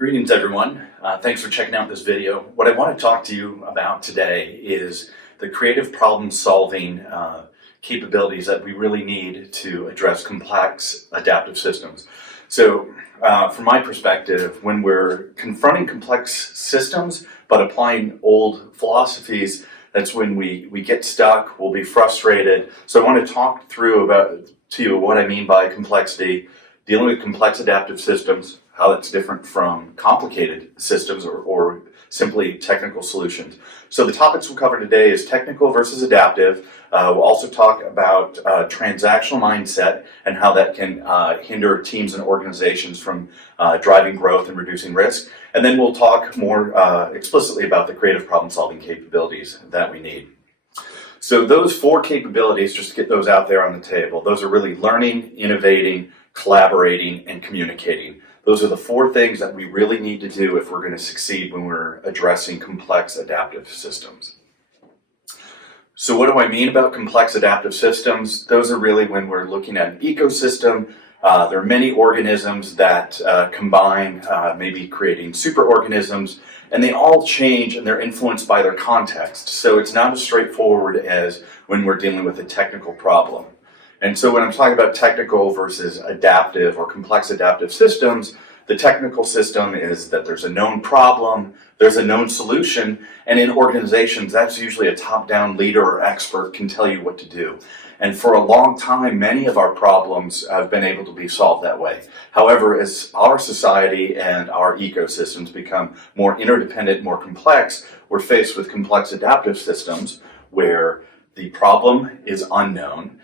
Greetings, everyone. Thanks for checking out this video. What I want to talk to you about today is the creative problem-solving capabilities that we really need to address complex adaptive systems. So, from my perspective, when we're confronting complex systems but applying old philosophies, that's when we get stuck, we'll be frustrated. So I want to talk through to you what I mean by complexity, dealing with complex adaptive systems, how that's different from complicated systems or simply technical solutions. So the topics we'll cover today is technical versus adaptive. We'll also talk about transactional mindset and how that can hinder teams and organizations from driving growth and reducing risk. And then we'll talk more explicitly about the creative problem-solving capabilities that we need. So those four capabilities, just to get those out there on the table, those are really learning, innovating, collaborating, and communicating. Those are the four things that we really need to do if we're going to succeed when we're addressing complex adaptive systems. So what do I mean about complex adaptive systems? Those are really when we're looking at an ecosystem. There are many organisms that combine, maybe creating superorganisms, and they all change and they're influenced by their context. So it's not as straightforward as when we're dealing with a technical problem. And so when I'm talking about technical versus adaptive or complex adaptive systems, the technical system is that there's a known problem, there's a known solution, and in organizations, that's usually a top-down leader or expert can tell you what to do. And for a long time, many of our problems have been able to be solved that way. However, as our society and our ecosystems become more interdependent, more complex, we're faced with complex adaptive systems where the problem is unknown,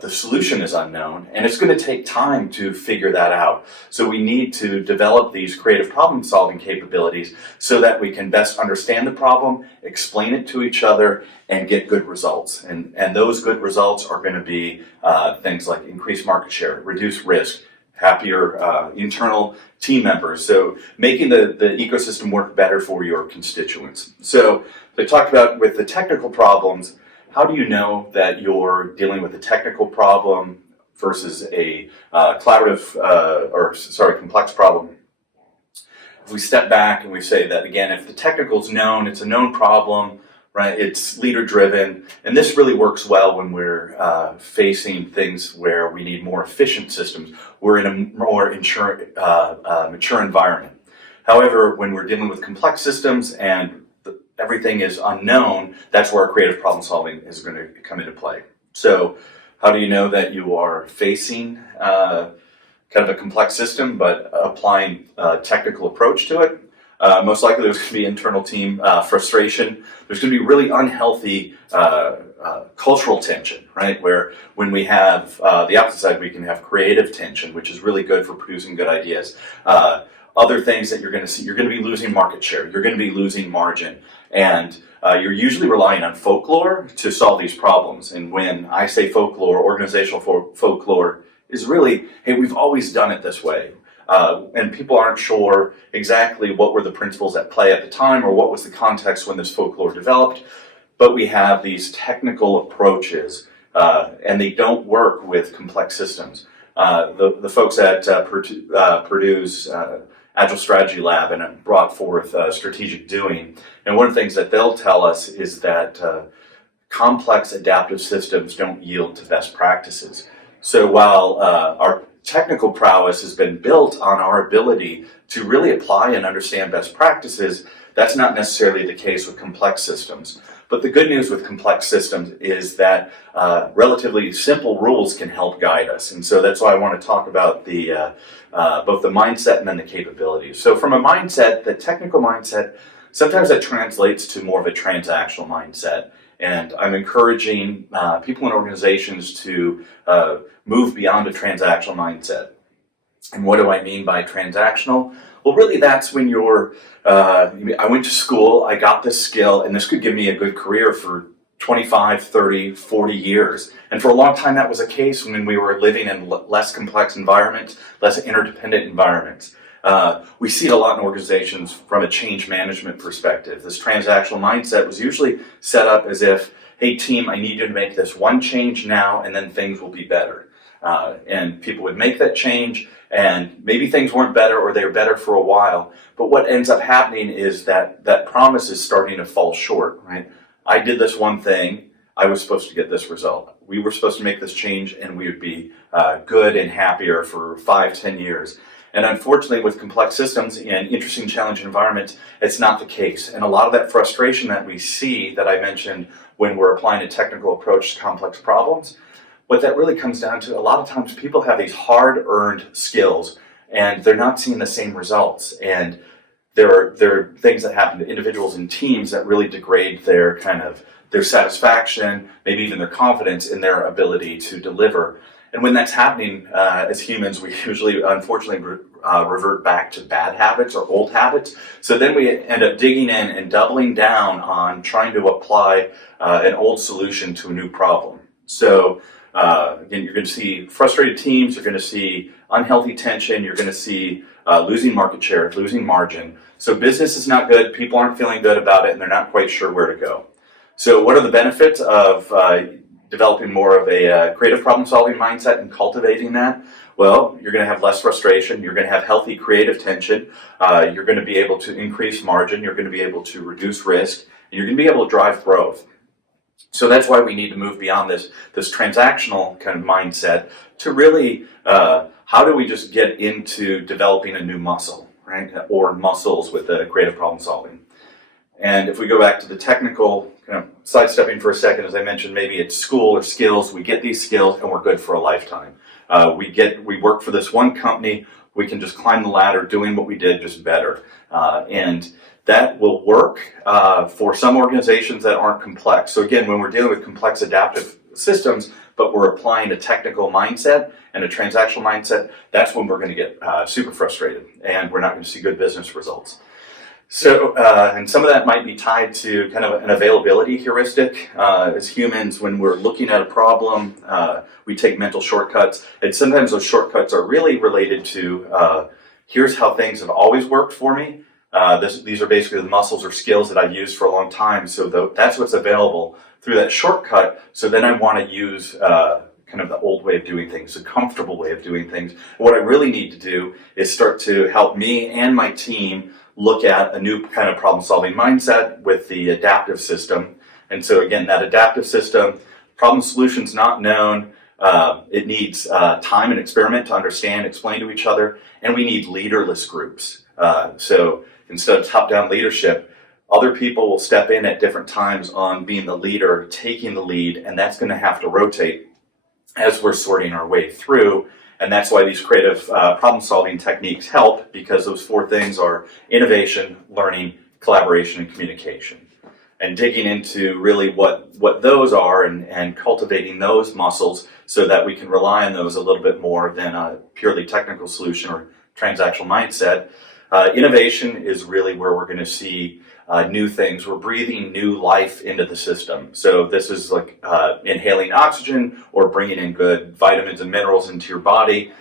the solution is unknown, and it's going to take time to figure that out. So we need to develop these creative problem-solving capabilities so that we can best understand the problem, explain it to each other, and get good results. And those good results are going to be things like increased market share, reduced risk, happier internal team members. So making the ecosystem work better for your constituents. So I talked about with the technical problems. How do you know that you're dealing with a technical problem versus a complex problem? If we step back and we say that, again, if the technical is known, it's a known problem, right? It's leader-driven, and this really works well when we're facing things where we need more efficient systems. We're in a more mature environment. However, when we're dealing with complex systems and everything is unknown, that's where creative problem solving is going to come into play. So how do you know that you are facing kind of a complex system but applying a technical approach to it? Most likely there's going to be internal team frustration. There's going to be really unhealthy cultural tension, right? Where when we have the opposite side, we can have creative tension, which is really good for producing good ideas. Other things that you're going to see, you're going to be losing market share, you're going to be losing margin, and you're usually relying on folklore to solve these problems. And when I say folklore, organizational folklore is really, hey, we've always done it this way. And people aren't sure exactly what were the principles at play at the time or what was the context when this folklore developed, but we have these technical approaches and they don't work with complex systems. The folks at Purdue's Agile Strategy Lab and brought forth strategic doing. And one of the things that they'll tell us is that complex adaptive systems don't yield to best practices. So while our technical prowess has been built on our ability to really apply and understand best practices, that's not necessarily the case with complex systems. But the good news with complex systems is that relatively simple rules can help guide us. And so that's why I want to talk about both the mindset and then the capabilities. So from a mindset, the technical mindset, sometimes that translates to more of a transactional mindset. And I'm encouraging people and organizations to move beyond a transactional mindset. And what do I mean by transactional? Well, really, that's when I went to school, I got this skill, and this could give me a good career for 25, 30, 40 years. And for a long time, that was the case when we were living in less complex environments, less interdependent environments. We see it a lot in organizations from a change management perspective. This transactional mindset was usually set up as if, hey, team, I need you to make this one change now, and then things will be better. And people would make that change, and maybe things weren't better or they were better for a while. But what ends up happening is that that promise is starting to fall short, right? I did this one thing, I was supposed to get this result. We were supposed to make this change and we would be good and happier for 5-10 years. And unfortunately, with complex systems and interesting, challenging environments, it's not the case. And a lot of that frustration that we see that I mentioned when we're applying a technical approach to complex problems, what that really comes down to, a lot of times people have these hard-earned skills and they're not seeing the same results. And there are things that happen to individuals and teams that really degrade their satisfaction, maybe even their confidence in their ability to deliver. And when that's happening, as humans, we usually, unfortunately, revert back to bad habits or old habits. So then we end up digging in and doubling down on trying to apply an old solution to a new problem. So again, you're going to see frustrated teams, you're going to see unhealthy tension, you're going to see losing market share, losing margin. So business is not good, people aren't feeling good about it, and they're not quite sure where to go. So what are the benefits of developing more of a creative problem-solving mindset and cultivating that? Well, you're going to have less frustration, you're going to have healthy creative tension, you're going to be able to increase margin, you're going to be able to reduce risk, and you're going to be able to drive growth. So that's why we need to move beyond this transactional kind of mindset to really, how do we just get into developing a new muscle, right? Or muscles with the creative problem solving. And if we go back to the technical, kind of sidestepping for a second, as I mentioned, maybe it's school or skills, we get these skills and we're good for a lifetime. We work for this one company, we can just climb the ladder doing what we did, just better. And that will work for some organizations that aren't complex. So again, when we're dealing with complex adaptive systems, but we're applying a technical mindset and a transactional mindset, that's when we're going to get super frustrated and we're not going to see good business results. So, and some of that might be tied to kind of an availability heuristic. As humans, when we're looking at a problem, we take mental shortcuts, and sometimes those shortcuts are really related to, here's how things have always worked for me. These are basically the muscles or skills that I've used for a long time, so that's what's available through that shortcut. So then I want to use kind of the old way of doing things, the comfortable way of doing things. And what I really need to do is start to help me and my team look at a new kind of problem-solving mindset with the adaptive system. And so again, that adaptive system, problem solutions not known, it needs time and experiment to understand, explain to each other, and we need leaderless groups. So instead of top-down leadership, other people will step in at different times on being the leader, taking the lead, and that's going to have to rotate as we're sorting our way through. And that's why these creative problem-solving techniques help, because those four things are innovation, learning, collaboration, and communication. And digging into really what those are and cultivating those muscles so that we can rely on those a little bit more than a purely technical solution or transactional mindset. Innovation is really where we're going to see new things. We're breathing new life into the system. So this is like inhaling oxygen or bringing in good vitamins and minerals into your body.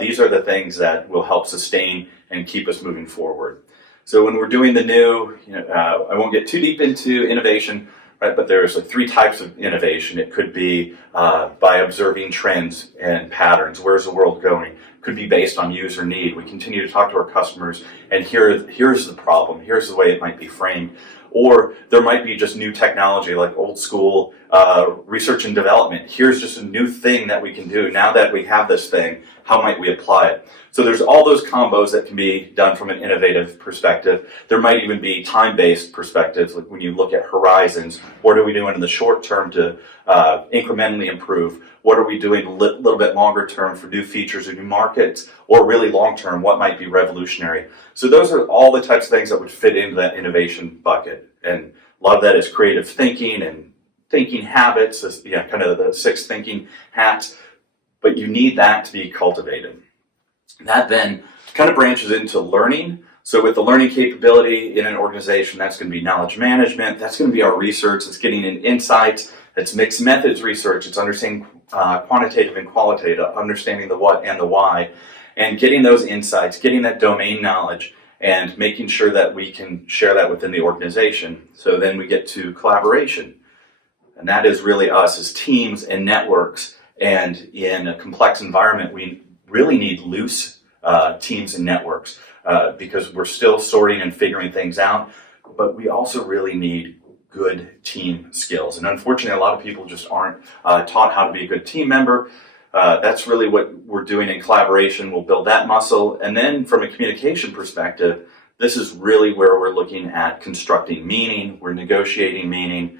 These are the things that will help sustain and keep us moving forward. So when we're doing the new, I won't get too deep into innovation, right? But there's like three types of innovation. It could be by observing trends and patterns. Where's the world going? Could be based on user need. We continue to talk to our customers, and here's the problem. Here's the way it might be framed. Or there might be just new technology, like old school research and development. Here's just a new thing that we can do. Now that we have this thing, how might we apply it? So there's all those combos that can be done from an innovative perspective. There might even be time-based perspectives, like when you look at horizons. What are we doing in the short term to incrementally improve? What are we doing a little bit longer term for new features or new markets? Or really long term, what might be revolutionary? So those are all the types of things that would fit into that innovation bucket. And a lot of that is creative thinking and thinking habits, kind of the 6 thinking hats. But you need that to be cultivated. That then kind of branches into learning. So with the learning capability in an organization, that's going to be knowledge management. That's going to be our research. It's getting in insights. It's mixed methods research. It's understanding quantitative and qualitative, understanding the what and the why, and getting those insights, getting that domain knowledge, and making sure that we can share that within the organization. So then we get to collaboration. And that is really us as teams and networks And in a complex environment, we really need loose teams and networks because we're still sorting and figuring things out, but we also really need good team skills. And unfortunately, a lot of people just aren't taught how to be a good team member. That's really what we're doing in collaboration. We'll build that muscle. And then from a communication perspective, this is really where we're looking at constructing meaning. We're negotiating meaning.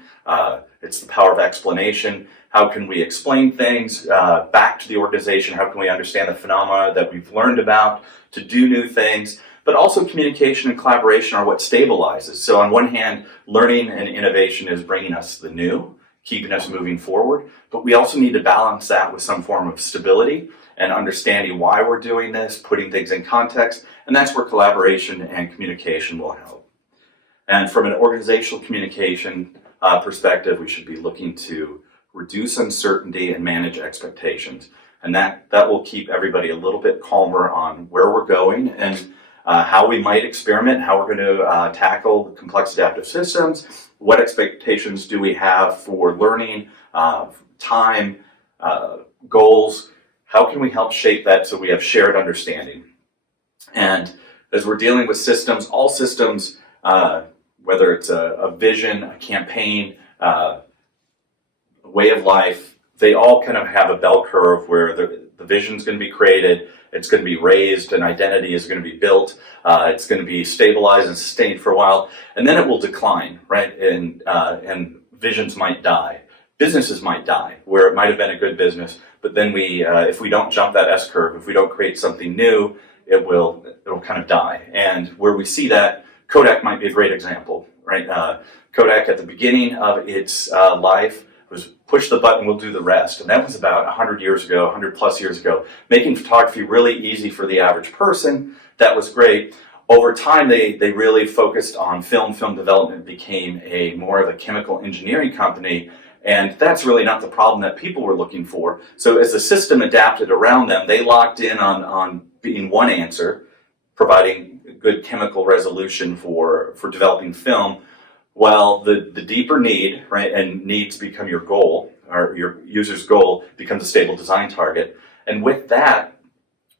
It's the power of explanation. How can we explain things back to the organization? How can we understand the phenomena that we've learned about to do new things? But also communication and collaboration are what stabilizes. So on one hand, learning and innovation is bringing us the new, keeping us moving forward. But we also need to balance that with some form of stability and understanding why we're doing this, putting things in context. And that's where collaboration and communication will help. And from an organizational communication perspective, we should be looking to reduce uncertainty and manage expectations. And that will keep everybody a little bit calmer on where we're going and how we might experiment, how we're going to tackle the complex adaptive systems, what expectations do we have for learning, time, goals, how can we help shape that so we have shared understanding. And as we're dealing with systems, all systems, whether it's a vision, a campaign, a way of life, they all kind of have a bell curve where the vision is going to be created, it's going to be raised, an identity is going to be built, it's going to be stabilized and sustained for a while, and then it will decline, right? And visions might die. Businesses might die, where it might have been a good business, but then if we don't jump that S curve, if we don't create something new, it'll kind of die. And where we see that, Kodak might be a great example, right? Kodak at the beginning of its life was push the button, we'll do the rest. And that was about 100 years ago, 100 plus years ago, making photography really easy for the average person. That was great. Over time, they really focused on film. Film development became more of a chemical engineering company. And that's really not the problem that people were looking for. So as the system adapted around them, they locked in on being one answer, providing good chemical resolution for developing film. Well, the deeper need, right, and needs become your goal, or your user's goal becomes a stable design target. And with that,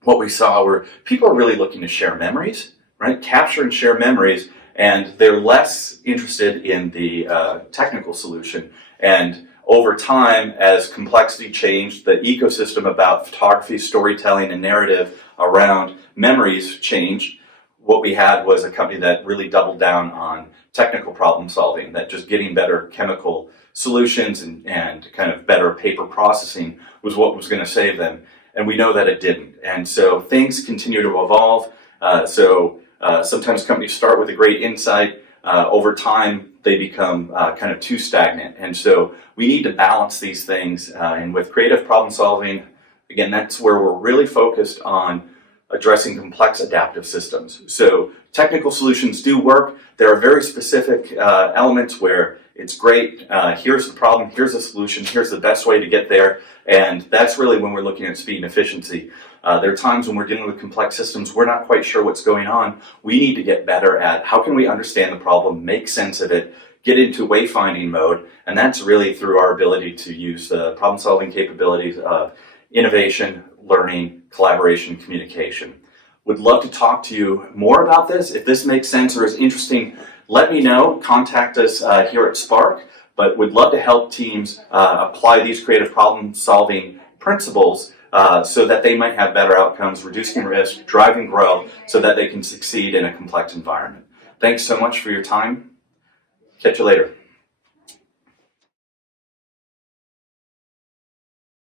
what we saw were people are really looking to share memories, right, capture and share memories, and they're less interested in the technical solution. And over time, as complexity changed, the ecosystem about photography, storytelling, and narrative around memories changed. What we had was a company that really doubled down on technical problem solving, that just getting better chemical solutions and kind of better paper processing was what was going to save them. And we know that it didn't. And so things continue to evolve. Sometimes companies start with a great insight. Over time, they become kind of too stagnant. And so we need to balance these things. And with creative problem solving, again, that's where we're really focused on addressing complex adaptive systems. So technical solutions do work. There are very specific elements where it's great. Here's the problem, here's the solution, here's the best way to get there. And that's really when we're looking at speed and efficiency. There are times when we're dealing with complex systems, we're not quite sure what's going on. We need to get better at how can we understand the problem, make sense of it, get into wayfinding mode. And that's really through our ability to use the problem-solving capabilities of innovation, learning, collaboration, communication. Would love to talk to you more about this. If this makes sense or is interesting, let me know. Contact us here at Spark, but would love to help teams apply these creative problem-solving principles so that they might have better outcomes, reducing risk, driving growth, so that they can succeed in a complex environment. Thanks so much for your time. Catch you later.